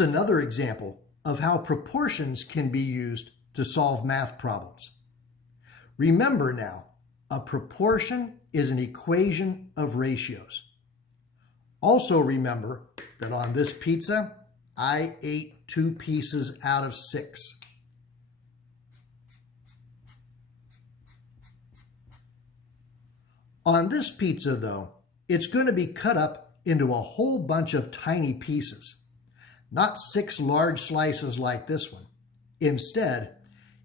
Here's another example of how proportions can be used to solve math problems. Remember now, a proportion is an equation of ratios. Also remember that on this pizza, I ate 2 pieces out of 6. On this pizza, though, it's going to be cut up into a whole bunch of tiny pieces, not 6 large slices like this one. Instead,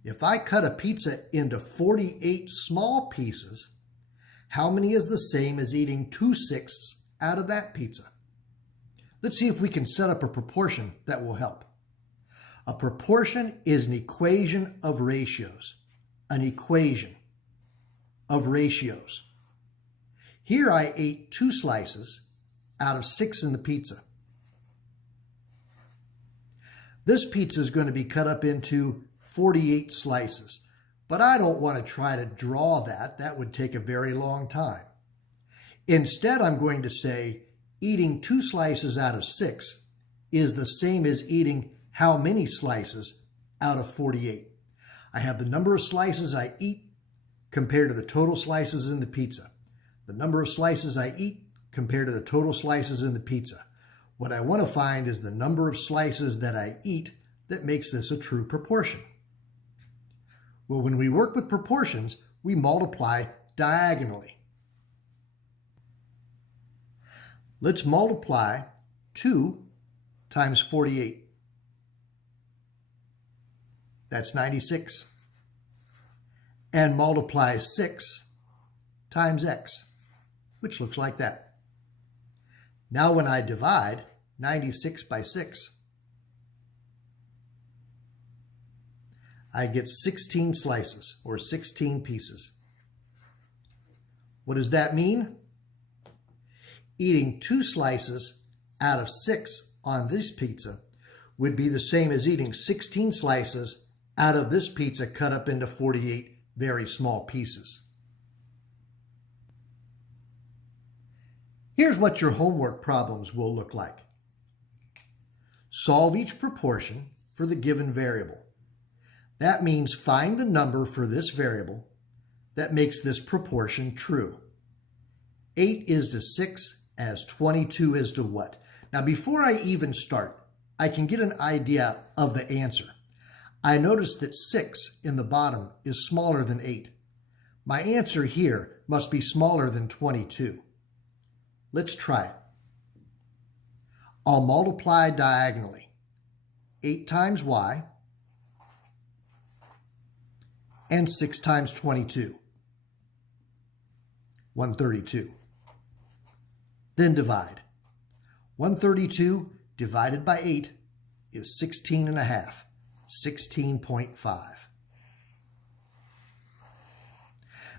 if I cut a pizza into 48 small pieces, how many is the same as eating 2/6 out of that pizza? Let's see if we can set up a proportion that will help. A proportion is an equation of ratios. An equation of ratios. Here I ate 2 slices out of 6 in the pizza. This pizza is going to be cut up into 48 slices, but I don't want to try to draw that. That would take a very long time. Instead, I'm going to say eating 2 slices out of 6 is the same as eating how many slices out of 48. I have the number of slices I eat compared to the total slices in the pizza. The number of slices I eat compared to the total slices in the pizza. What I want to find is the number of slices that I eat that makes this a true proportion. Well, when we work with proportions, we multiply diagonally. Let's multiply 2 times 48. That's 96. And multiply 6 times x, which looks like that. Now when I divide 96 by 6, I get 16 slices, or 16 pieces. What does that mean? Eating 2 slices out of 6 on this pizza would be the same as eating 16 slices out of this pizza cut up into 48 very small pieces. Here's what your homework problems will look like. Solve each proportion for the given variable. That means find the number for this variable that makes this proportion true. 8 is to 6 as 22 is to what? Now, before I even start, I can get an idea of the answer. I notice that 6 in the bottom is smaller than 8. My answer here must be smaller than 22. Let's try it. I'll multiply diagonally. 8 times y and 6 times 22. 132. Then divide. 132 divided by 8 is 16 and a half, 16.5.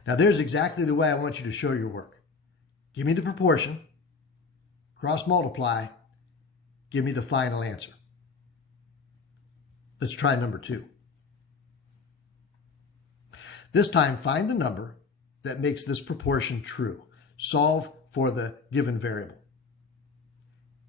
Now there's exactly the way I want you to show your work. Give me the proportion, cross multiply, give me the final answer. Let's try number 2. This time, find the number that makes this proportion true. Solve for the given variable.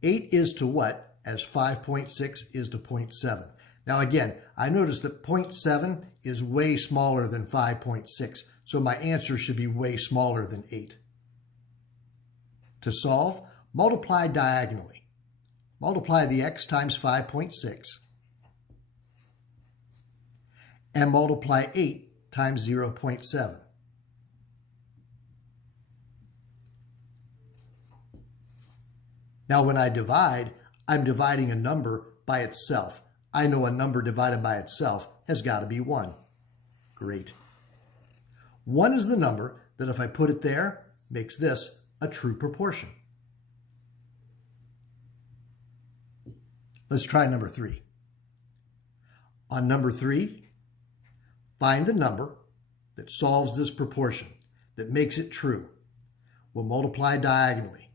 8 is to what as 5.6 is to 0.7. Now again, I notice that 0.7 is way smaller than 5.6, so my answer should be way smaller than 8. To solve, multiply diagonally. Multiply the x times 5.6 and multiply 8 times 0.7. Now when I divide, I'm dividing a number by itself. I know a number divided by itself has got to be 1. Great. 1 is the number that if I put it there, makes this a true proportion. Let's try number 3. On number 3, find the number that solves this proportion, that makes it true. We'll multiply diagonally.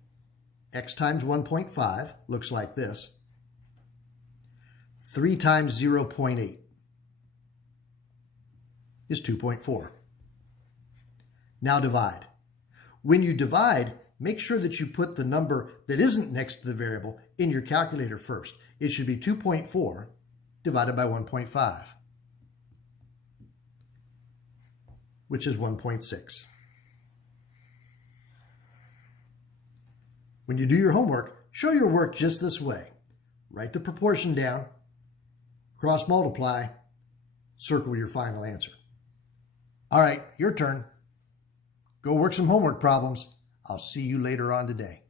X times 1.5 looks like this. 3 times 0.8 is 2.4. Now divide. When you divide, make sure that you put the number that isn't next to the variable in your calculator first. It should be 2.4 divided by 1.5, which is 1.6. When you do your homework, show your work just this way. Write the proportion down, cross multiply, circle your final answer. All right, your turn. Go work some homework problems. I'll see you later on today.